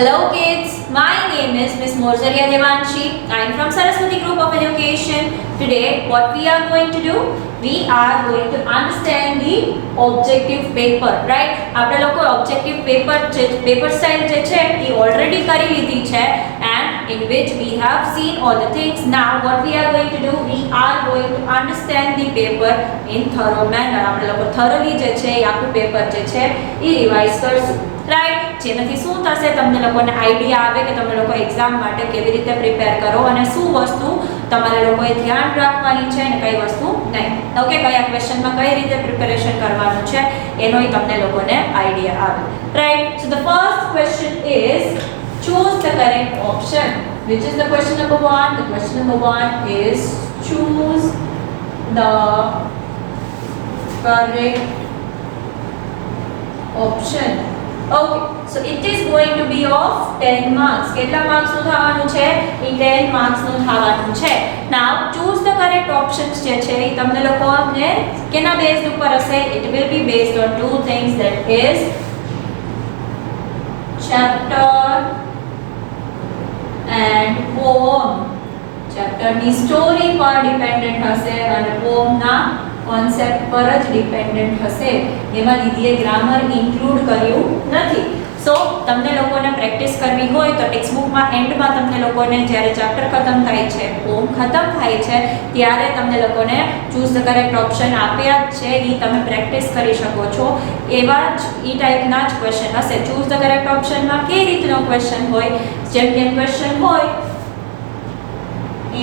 Hello kids, my name is Miss Morzaria Devanshi. I am from Saraswati Group of Education. Today what we are going to do? We are going to understand the objective paper, right? આપણે લોકો objective paper style જે છે એ already કરી લીધી છે and in which we have seen all the things. Now what we are going to do? We are going to understand the paper in thorough manner. આપણે લોકો thoroughly જે છે એ આખું પેપર જે છે એ રિવાઇઝ કરશું. રાઈટ, જેનાથી શું થશે તમને લોકોને આઈડિયા આવે કે તમે લોકો એક્ઝામ માટે કેવી રીતે પ્રિપેર કરો અને શું વસ્તુ તમારે લોકોએ ધ્યાન રાખવાની છે અને કઈ વસ્તુ નહીં. ઓકે, કયા ક્વેશ્ચનમાં કઈ રીતે પ્રિપેરેશન કરવાનું છે એનોય તમને લોકોને આઈડિયા આવે. Right, so the first question is choose the correct option. Which is the question number 1? The question number 1 is choose the correct option. Okay, so it is going to be of 10 marks. કેટલા marks નું થવાનું છે? એ 10 marks નું થવાનું છે. Now choose the correct options જે છે એ તમને લોકોને કેના બેઝ ઉપર હશે? It will be based on two things, that is chapter and poem. chapter ની સ્ટોરી પર ડિપેન્ડન્ટ હશે અને poem ના કોન્સેપ્ટ પર જ ડિપેન્ડન્ટ હશે. એમાં દીદીએ ગ્રામર ઇન્ક્લુડ કર્યું નથી. સો તમને લોકોને પ્રેક્ટિસ કરવી હોય તો ટેક્સ્ટ બુકમાં એન્ડમાં તમને લોકોને જ્યારે ચેપ્ટર ખતમ થાય છે, પોમ ખતમ થાય છે, ત્યારે તમને લોકોને ચૂઝ ધ કરેક્ટ ઓપ્શન આપ્યા જ છે. એ તમે પ્રેક્ટિસ કરી શકો છો. એવા જ એ ટાઈપના જ ક્વેશ્ચન હશે. ચૂઝ ધ કરેક્ટ ઓપ્શનમાં કઈ રીતનો ક્વેશ્ચન હોય? જેમ કે ક્વેશ્ચન હોય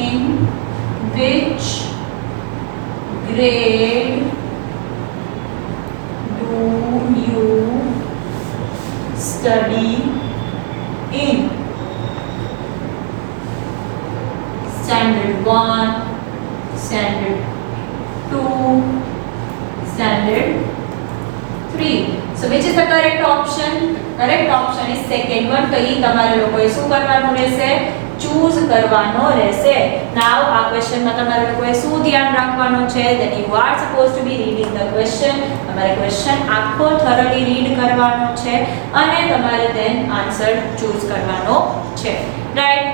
in which grade do you study in? Standard 1, Standard 2, Standard 3. So which is the correct option? Correct option is second one. તો ઈ તમારે લોકોએ શું કરવાનું રહેશે? ચૂઝ કરવાનો રહેશે. નાઉ આ ક્વેશ્ચનમાં તમારે લોકોએ શું ધ્યાન રાખવાનું છે? that you are supposed to be reading the question. તમારે ક્વેશ્ચન આખો thoroughly રીડ કરવાનો છે અને તમારે then આન્સર ચૂઝ કરવાનો છે. રાઈટ,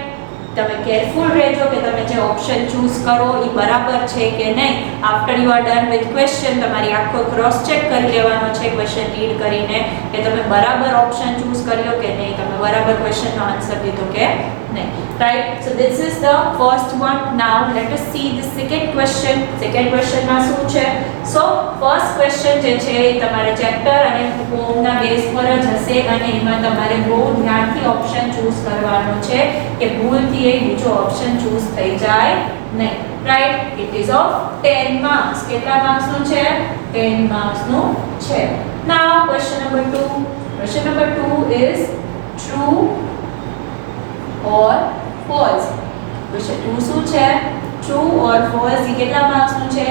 તમે કેરફુલ રહેજો કે તમે જે ઓપ્શન ચૂઝ કરો એ બરાબર છે કે નહીં. After you are done with question તમારી આખો ક્રોસ ચેક કરી લેવાનો છે ક્વેશ્ચન રીડ કરીને કે તમે બરાબર ઓપ્શન ચૂઝ કર્યો કે નહીં, તમે બરાબર ક્વેશ્ચનનો આન્સર દીધો કે નહીં. Right, so this is the first one. Now let us see the second question. Second question માં શું છે? So first question જે છે એ તમારે ચેપ્ટર અને પોમ ના બેઝ પર જ હશે અને એમાં તમારે બહુ ધ્યાનથી ઓપ્શન ચૂઝ કરવાનો છે કે ભૂલથી એ બીજો ઓપ્શન ચૂઝ થઈ જાય નહીં. Right, it is of 10 marks. કેટલા માર્ક્સ નું છે? 10 માર્ક્સ નું છે. Now question number 2. Question number 2 is true or false. question 2 શું છે? true or false. એ કેટલા માર્ક્સ નું છે?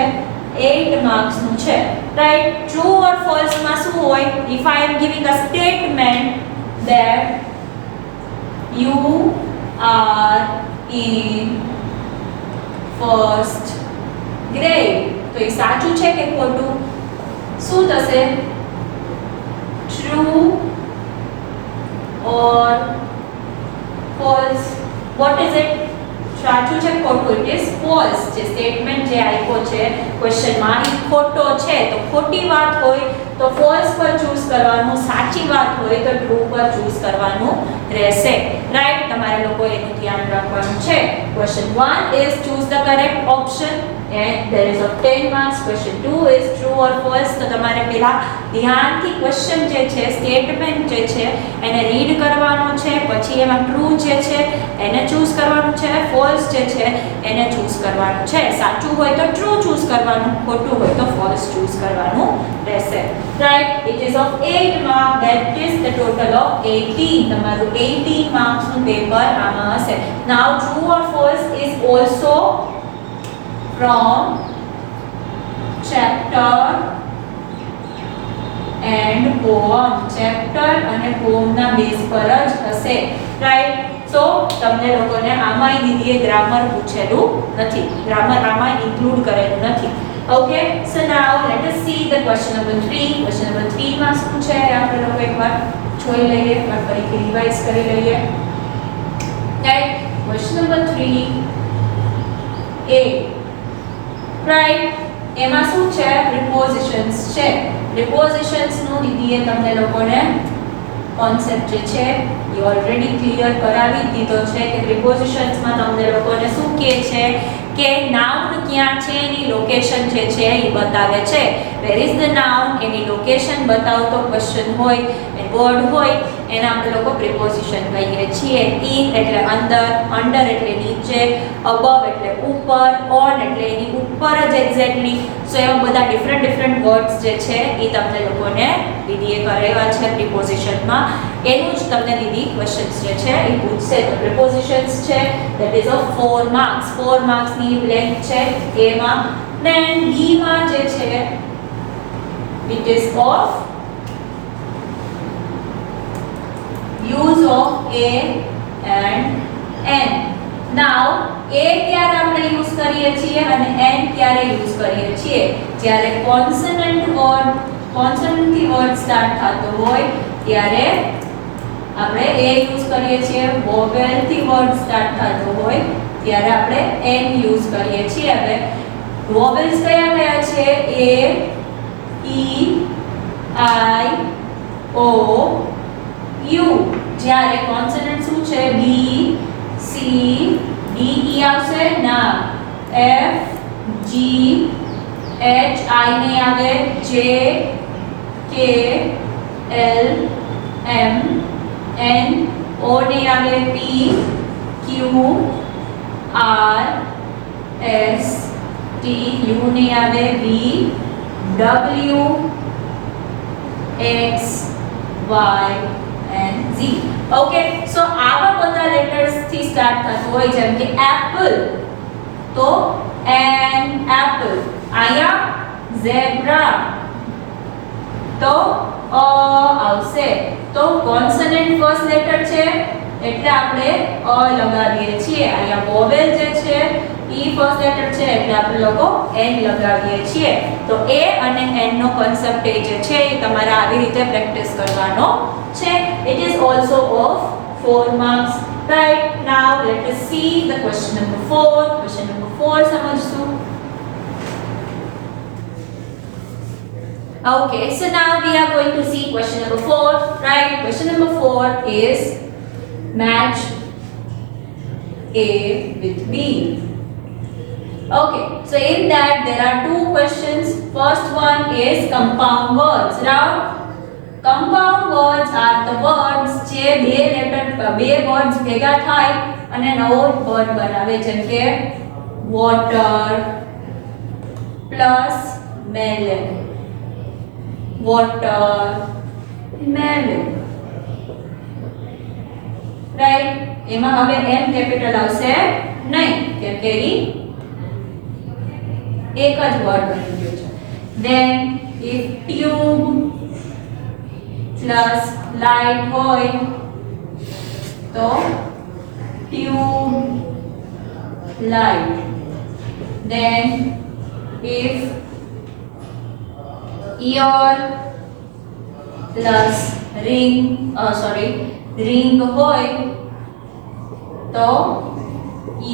8 માર્ક્સ નું છે. રાઈટ, true or false માં શું હોય? if I am giving a statement that you are in first grade, તો એ સાચું છે કે ખોટું? શું થશે? true or false? What is it? સાચું છે ખોટું? It is false. જે સ્ટેટમેન્ટ જે આપ્યો છે ક્વેશ્ચનમાં એ ખોટો છે. તો ખોટી વાત હોય તો ફોલ્સ પર ચૂઝ કરવાનું, સાચી વાત હોય તો ટ્રુ પર ચૂઝ કરવાનું રહેશે. રાઈટ, તમારે લોકો એનું ધ્યાન રાખવાનું છે. Question 1 is choose the correct option and there is of 10 marks. question 2 is true or false. તો તમારે પહેલા ધ્યાનથી ક્વેશ્ચન જે છે, સ્ટેટમેન્ટ જે છે એને રીડ કરવાનો છે, પછી એમાં ટ્રુ જે છે એને ચૂઝ કરવાનું છે, ફોલ્સ જે છે એને ચૂઝ કરવાનું છે. સાચું હોય તો ટ્રુ ચૂઝ કરવાનું, ખોટું હોય તો ફોલ્સ ચૂઝ કરવાનું રહેશે. Right, it is of 8 mark. That is the total of 18. તમારું 18 માર્ક્સ નું પેપર આમાં હશે. Now true or false is also from chapter and poem. chapter અને poem ના બેઝ પર જ હશે. રાઈટ, સો તમને લોકોને આમાં દીદીએ ગ્રામર પૂછેલું નથી, ગ્રામર આમાં ઇન્ક્લુડ કરેલું નથી. Okay, so now let us see the question number 3. Question number 3 માં શું છે આપણે લોકો એકવાર જોઈ લઈએ, એકવાર ફરીથી રિવાઇઝ કરી લઈએ. Right, question number 3A. Right, એમાં શું છે? prepositions છે. prepositions નું દીદીએ તમને લોકોને કોન્સેપ્ટ જે છે એ ઓલરેડી ક્લિયર કરાવી દીધો છે કે prepositions માં તમને લોકોને શું કહે છે કે નાઉન ક્યાં છે એની લોકેશન જે છે એ બતાવે છે. વેર ઇઝ ધ નાઉન, એની લોકેશન બતાવતો ક્વેશ્ચન હોય એ વર્ડ હોય એને આપણે લોકો પ્રિપોઝિશન કહીએ છીએ. ઇન એટલે અંદર, અંડર એટલે નીચે, અબવ એટલે ઉપર, ઓન એટલે એની ઉપર જ એક્ઝેક્ટલી. સો એવા બધા ડિફરન્ટ વર્ડ્સ જે છે એ તમને લોકોને દીદીએ કરાવ્યા છે પ્રિપોઝિશનમાં. એનું જ તમને દીદી ક્વેશ્ચન્સ જે છે એ પૂછશે. તો પ્રિપોઝિશન્સ છે ધેટ ઇઝ ઓફ 4 માર્ક્સ. 4 માર્ક્સની બ્લેન્ક છે એમાં. દેન બી માં જે છે it is of use of a and n. now a ક્યારે આપણે યુઝ કરીએ છીએ અને n ક્યારે યુઝ કરીએ છીએ? જ્યારે કોન્સોનન્ટ થી વર્ડ સ્ટાર્ટ થતો હોય ત્યારે આપણે a યુઝ કરીએ છીએ. વોવેલ થી વર્ડ સ્ટાર્ટ થતો હોય ત્યારે આપણે n યુઝ કરીએ છીએ. હવે વોવેલ્સ કયા છે? a, e, i, o, u. જ્યારે કોન્સોનન્ટ શું છે? b, c, d, e આવશે ના. f, g, h, i નહીં આવે. j, k, l, m, n, o નહીં આવે. p, q, r, s, t, u નહીં આવે. v, w, x, y and z. Okay, so આવા બધા લેટર્સ થી સ્ટાર્ટ થતું હોય જેમ કે એપલ તો એન એપલ. અહીંયા ઝેબ્રા તો અ આવશે. તો કોન્સોનન્ટ ફર્સ્ટ લેટર છે એટલે આપણે અ લગાવીએ છીએ. અહીંયા વોવેલ જે છે ઈ ફર્સ્ટ લેટર છે એટલે આપણે લોકો n લગાવીએ છીએ. તો a અને n નો કોન્સેપ્ટ જે છે એ તમારે આવી રીતે પ્રેક્ટિસ કરવાનો છે. It is also of 4 marks. Right, now let us see the question number 4. Question number 4 સમજશું. Okay, so now we are going to see question number 4. Right, question number 4 is match A with B. Okay, so in that there are two questions. First one is compound words. Now, compound words are the words જે બે words ભેગા થાય અને નવો word બનાવે. જેમ કે water plus melon. water melon. Right, એમાં હવે m કેપિટલ આવશે નહીં કેમ કે એક જ વર્ડ બની ગયો છે. then if tube plus light હોય તો tube light. then if ear plus ring હોય તો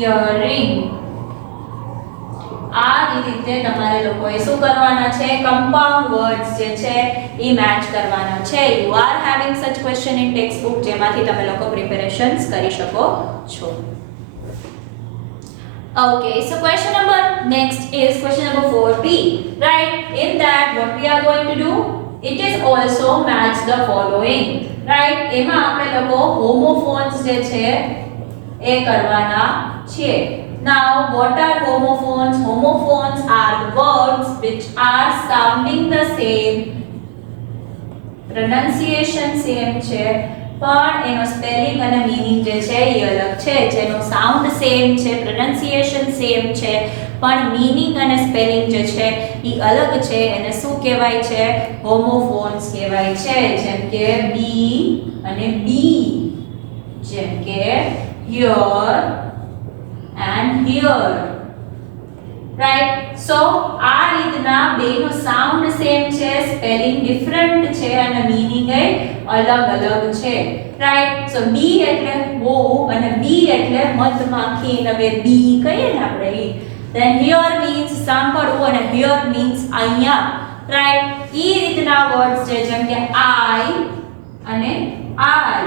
earring. આ રીતે તમારે લોકોએ શું કરવાના છે? કમ્પાઉન્ડ વર્ડ્સ જે છે એ મેચ કરવાના છે. You are having such question in textbook જેમાંથી તમે લોકો પ્રિપેરેશન્સ કરી શકો છો. Okay, so question number next is question number 4b. Right, in that what we are going to do? It is also match the following. Right, એમાં આપણે લોકો હોમોફોન્સ જે છે એ કરવાના છે. Now, what are homophones? Homophones are words which are sounding the same. Pronunciation same છે પણ એનો સ્પેલિંગ અને મીનિંગ જે છે એ અલગ છે. જેનો સાઉન્ડ સેમ છે, પ્રોનન્સિએશન સેમ છે પણ મીનિંગ અને સ્પેલિંગ જે છે એ અલગ છે. એને શું કહેવાય છે? હોમોફોન્સ કહેવાય છે. જેમ કે બી અને બી. જેમ કે here and here. રાઈટ. સો આ રીતના બેનો સાઉન્ડ સેમ છે, સ્પેલિંગ ડિફરન્ટ છે અને મીનિંગ એ અલગ અલગ છે. રાઈટ. સો બી એટલે બો અને બી એટલે મધમાખી, હવે બી કહીએ ને આપણે ઈ. then here means સાંભળવું અને here means અહીંયા. રાઈટ. ઈ રીતના વર્ડ્સ છે જેમ કે I અને I.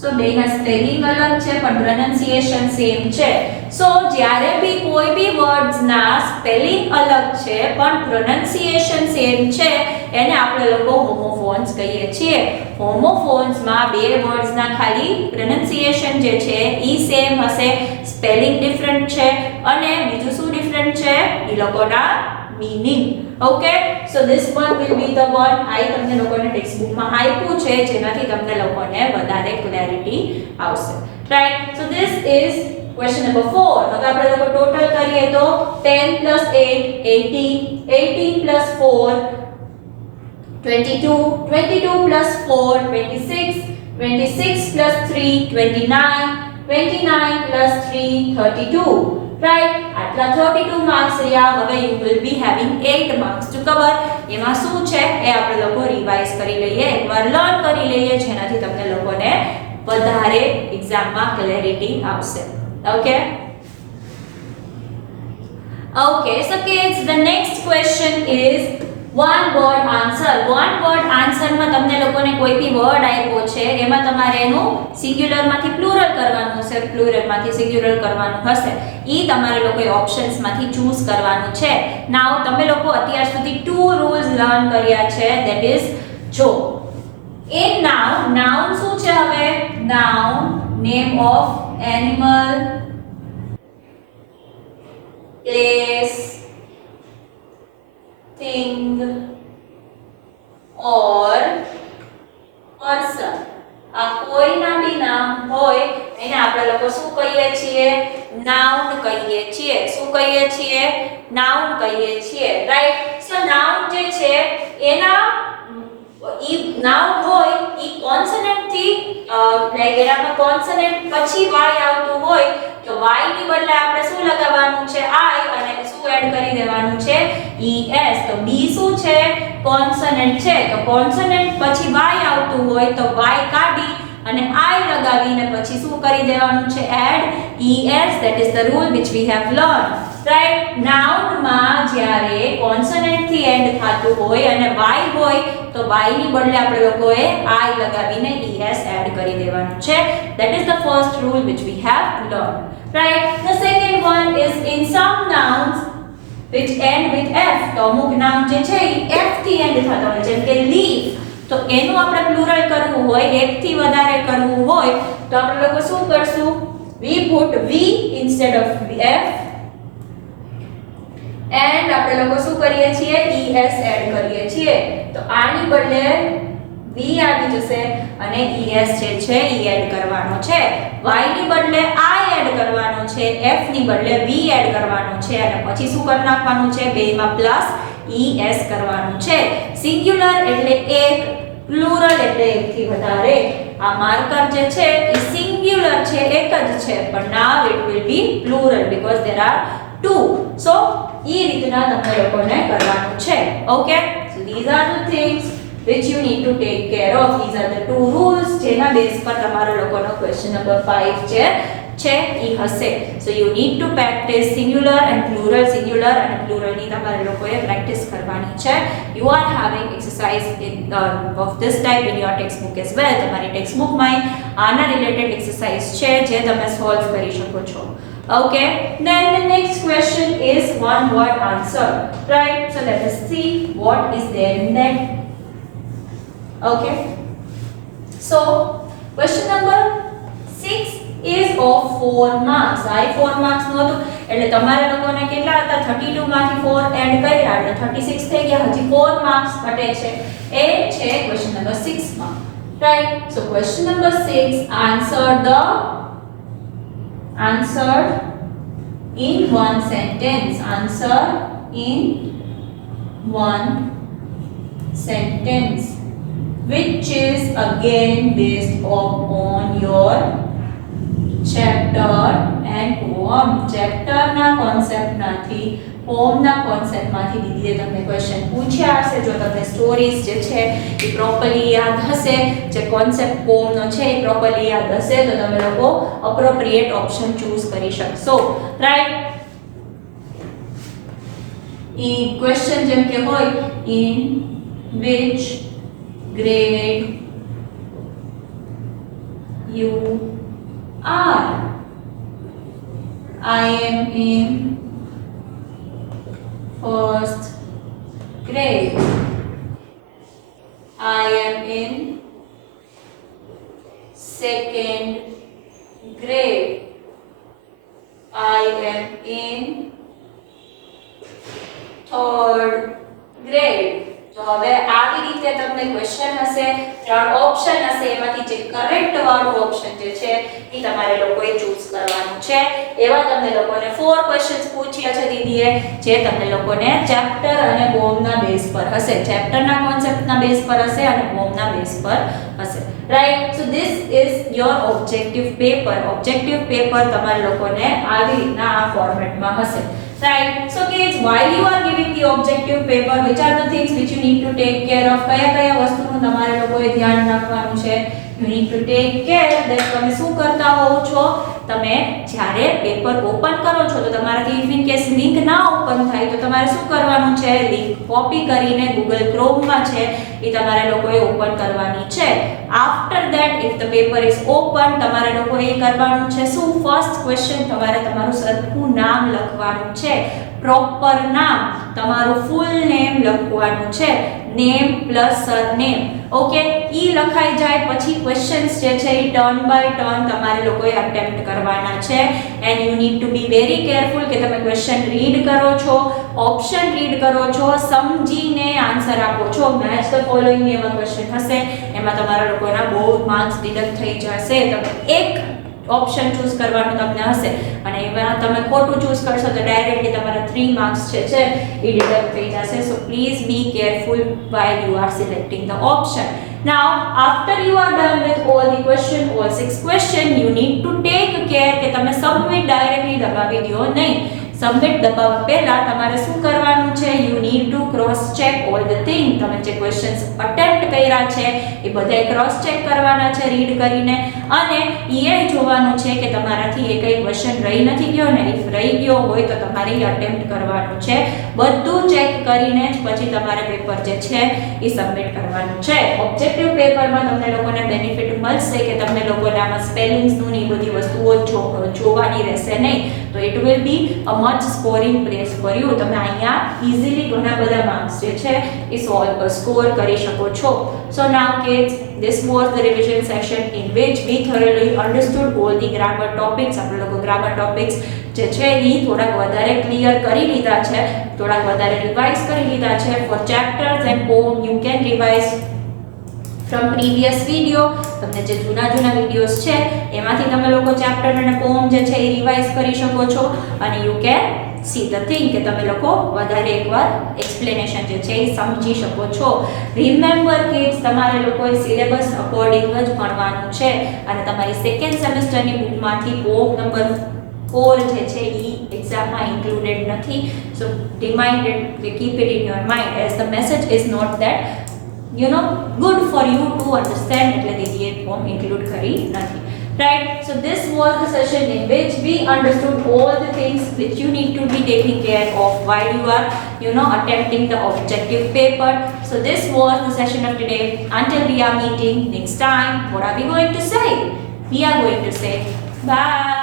સો બેના સ્પેલિંગ અલગ છે પણ પ્રોનન્સિએશન સેમ છે. સો જ્યારે બી કોઈ બી વર્ડ્સ ના સ્પેલિંગ અલગ છે પણ પ્રોનન્સિએશન સેમ છે એને આપણે લોકો હોમોફોન્સ કહીએ છીએ. હોમોફોન્સ માં બે વર્ડ્સ ના ખાલી પ્રોનન્સિએશન જે છે ઈ સેમ હશે, સ્પેલિંગ ડિફરન્ટ છે અને બીજું શું ડિફરન્ટ છે? ઈ લોકોના meaning. Okay, so this one will be the one I તમને લોકોને ટેક્સ્ટ બુક માં આપ્યું છે જેનાથી તમને લોકોને વધારે ક્લેરિટી આવશે. Right. so this is question number 4. હવે આપણે લોકો ટોટલ કરીએ તો 10 + 8 18, 18 + 4 22, 22 + 4 26, 26 + 3 29, 29 + 3 32. રાઈટ. આટલા 32 માર્ક્સ રહ્યા. હવે you will be having 8 marks to cover. એમાં શું છે એ આપણે લોકો રિવાઇઝ કરી લઈએ, એકવાર લર્ન કરી લઈએ જેનાથી તમને લોકોને વધારે એક્ઝામમાં ક્લેરિટી આવશે. Okay. Okay, so kids, the next question is one word answer. One word answer માં તમને લોકોને કોઈ બી વર્ડ આપ્યો છે એમાં તમારે એનું સિંગ્યુલર માંથી પ્લુરલ કરવાનું છે, પ્લુરલ માંથી સિંગ્યુલર કરવાનું હશે. ઈ તમારે લોકોએ ઓપ્શન્સ માંથી ચૂઝ કરવાનું છે. નાઉ તમે લોકો અત્યાર સુધી 2 રૂલ્સ લર્ન કર્યા છે, ધેટ ઇઝ જો in noun, noun શું છે હવે? noun, name of animal, place, thing or person. આ કોઈના બી નામ હોય એને આપણે લોકો શું કહીએ છીએ? નાઉન કહીએ છીએ. શું કહીએ છીએ? નાઉન કહીએ છીએ. રાઈટ. સો નાઉન જે છે એના ઈ નાઉન હોય ઈ કોન્સોનન્ટ થી લાઈક એનામાં કોન્સોનન્ટ પછી y આવતું હોય તો y ની બદલે આપણે શું લગાવવાનું છે? I અને શું એડ કરી દેવાનું છે? es. તો b શું છે? કોન્સોનન્ટ છે. તો કોન્સોનન્ટ પછી y આવતું હોય તો y કાઢી અને I લગાવીને પછી શું કરી દેવાનું છે? Add es. that is the rule which we have learned. Right. Noun માં જ્યારે કોન્સોનન્ટ થી એન્ડ થતું હોય અને y હોય તો y ની બદલે આપણે લોકોએ I લગાવીને es એડ કરી દેવાનું છે. that is the first rule which we have learned. Right. The second one is in some nouns which end with f. તો અમુક નામ જે છે એ f થી એન્ડ થતા હોય જેમ કે leaf. તો એનું આપણે પ્લુરલ કરવું હોય, એક થી વધારે કરવું હોય તો આપણે લોકો શું કરશું? we put v instead of f and આપણે લોકો શું કરીએ છીએ? es એડ કરીએ છીએ. તો આની બદલે v આવી જશે અને es જે છે એ એડ કરવાનો છે. y ની બદલે I એડ કરવાનો છે, f ની બદલે v એડ કરવાનો છે અને પછી શું કરી નાખવાનું છે? બેમાં પ્લસ es કરવાનું છે. સિંગ્યુલર એટલે એક, પ્લુરલ એટલે એક થી વધારે. આ માર્કર જે છે એ સિંગ્યુલર છે, એક જ છે, પણ now it will be plural because there are two. so ઈ રીતના તમને લોકોને કરવાનું છે. okay, so these are the things which you need to take care of. These are the 2 rules જેના બેઝ પર તમારો લોકોનો question number 5 છે ઈ હશે. so you need to practice singular and plural. singular and plural ની તમારે લોકોએ practice કરવાની છે. you are having exercise in of this type in your textbook as well. તમારી ટેક્સ્ટ માં આના રિલેટેડ એક્સરસાઇઝ છે જે તમે સોલ્વ કરી શકો છો. okay, then the next question is one word answer. right, so let us see what is there in that. okay, so question number 6 is of 4 marks. I 4 marks નો હતો એટલે તમારે લોકોને કેટલા હતા? 32 માંથી 4 એડ કર્યા એટલે 36 થઈ ગયા. હજી 4 માર્ક્સ ઘટે છે. એ છે question number 6 માં. right, so question number 6, answered in one sentence. Answer in one sentence, which is again based upon your chapter and poem. chapter ના concept નાથી પોમના કોન્સેપ્ટમાંથી દીદીએ તમને ક્વેશ્ચન પૂછ્યા હશે. જો તમને સ્ટોરીઝ જે છે એ પ્રોપરલી યાદ હશે, જે કોન્સેપ્ટ પોમનો છે એ પ્રોપરલી યાદ હશે, તો તમે લોકો અપ્રોપ્રિએટ ઓપ્શન ચૂઝ કરી શકશો. રાઈટ. ઈ ક્વેશ્ચન જેમ કે હોય, in which grade you are? I am in first grade. I am in second grade. I am in third grade. તો હવે આવી રીતે તમને ક્વેશ્ચન હશે, 3 ઓપ્શન હશે, એમાંથી જે કરેક્ટ વાળું ઓપ્શન જે છે એ તમારે લોકોએ ચૂઝ કરવાનું છે. એવા તમને લોકોને 4 ક્વેશ્ચન્સ પૂછ્યા છે દીદીએ, જે તમને લોકોને ચેપ્ટર અને પોમના બેઝ પર હશે. ચેપ્ટરના કોન્સેપ્ટના બેઝ પર હશે અને પોમના બેઝ પર હશે. Right. So this is your objective paper. Objective paper તમારા લોકોને આવી રીતના આ ફોર્મેટમાં હશે. Right. So kids, while you are giving the objective paper, which are the things which you need to take care of? કયા વસ્તુનું તમારે લોકોએ ધ્યાન રાખવાનું છે? You need to take care that તમે શું કરતા હોવ છો? તમે જ્યારે પેપર ઓપન કરો છો તો તમારાથી ઇફ ઇન કેસ લિંક ના ઓપન થાય તો તમારે શું કરવાનું છે? લિંક કોપી કરીને Google Chrome માં છે એ તમારે લોકોએ ઓપન કરવાની છે. After that if the paper is open, તમારે લોકોએ કરવાનું છે શું? ફર્સ્ટ ક્વેશ્ચન તમારે તમારું સરખું નામ લખવાનું છે. પ્રોપર નામ, તમારું ફૂલ નેમ લખવાનું છે. Name plus surname. ઓકે, ઈ લખાઈ જાય પછી ક્વેશ્ચન્સ જે છે એ ટર્ન બાય ટર્ન તમારે લોકોએ અટેમ્પ્ટ કરવાના છે. And you need to be very careful કે તમે ક્વેશ્ચન રીડ કરો છો, ઓપ્શન રીડ કરો છો, સમજીને આન્સર આપો છો. મેચ ધ ફોલોઈંગ એવા ક્વેશ્ચન હશે, એમાં તમારા લોકોના બહુ માર્ક્સ ડિડક્ટ થઈ જશે. તમે એક ઓપ્શન ચૂઝ કરવાનું તમને હશે અને એમાં તમે ખોટું ચૂઝ કરશો તો ડાયરેક્ટલી તમારા 3 માર્ક્સ છે એ ડિડક્ટ થઈ જશે. So please be careful while you are selecting the option. Now after you are done with all the question, all 6 question, you need to take care કે તમે સબમિટ ડાયરેક્ટલી દબાવી દો નહીં. Submit દબાવવા પહેલા તમારે શું કરવાનું છે? You need to cross check all the thing. તમે જે ક્વેશ્ચન્સ અટેમ્પ્ટ કર્યા છે એ બધાય ક્રોસ ચેક કરવાના છે રીડ કરીને, અને એ જોવાનું છે કે તમારાથી એ કઈ ક્વેશ્ચન રહી નથી ગયો ને. ઇફ રહી ગયો હોય તો તમારે એ અટેમ્પ્ટ કરવાનું છે. બધું ચેક કરીને જ પછી તમારે પેપર જે છે એ સબમિટ કરવાનું છે. ઓબ્જેક્ટિવ પેપરમાં તમને લોકોને બેનિફિટ મળશે કે તમને લોકોને આમાં સ્પેલિંગ્સનું ને એ બધી વસ્તુઓ જોવાની રહેશે નહીં. તો it will be a much scoring place for you. તમે અહીંયા ઇઝીલી ઘણા બધા માર્ક્સ જે છે એ સ્કોર કરી શકો છો. સો નાઉ kids, this was the revision session in which we thoroughly understood all the grammar topics. આપણે લોકો ગ્રામર ટોપિક્સ જે છે એ થોડાક વધારે ક્લિયર કરી લીધા છે, થોડાક વધારે રિવાઇઝ કરી લીધા છે. Four chapters and poem you can revise from previous video. તમને જે જૂના વિડીયોઝ છે એમાંથી તમે લોકો ચેપ્ટર અને પોમ જે છે એ રિવાઇઝ કરી શકો છો અને you can see the thing કે તમે લોકો વધારે એકવાર એક્સપ્લેનેશન જે છે એ સમજી શકો છો. રિમેમ્બર કિડ્સ, તમારે લોકોએ સિલેબસ અકોર્ડિંગ જ ભણવાનું છે અને તમારી સેકન્ડ સેમેસ્ટરની બુકમાંથી પોમ નંબર 4 જે છે એ એક્ઝામમાં ઇન્ક્લુડેડ નથી. So reminded, keep it in your mind as the message is not that good for you to understand, એટલે દીદીએ ફોર્મ ઇન્ક્લુડ કરી નથી. Right. So this was the session in which we understood all the things which you need to be taking care of while you are attempting the objective paper. So this was the session of today. Until we are meeting next time, what are we going to say? We are going to say bye.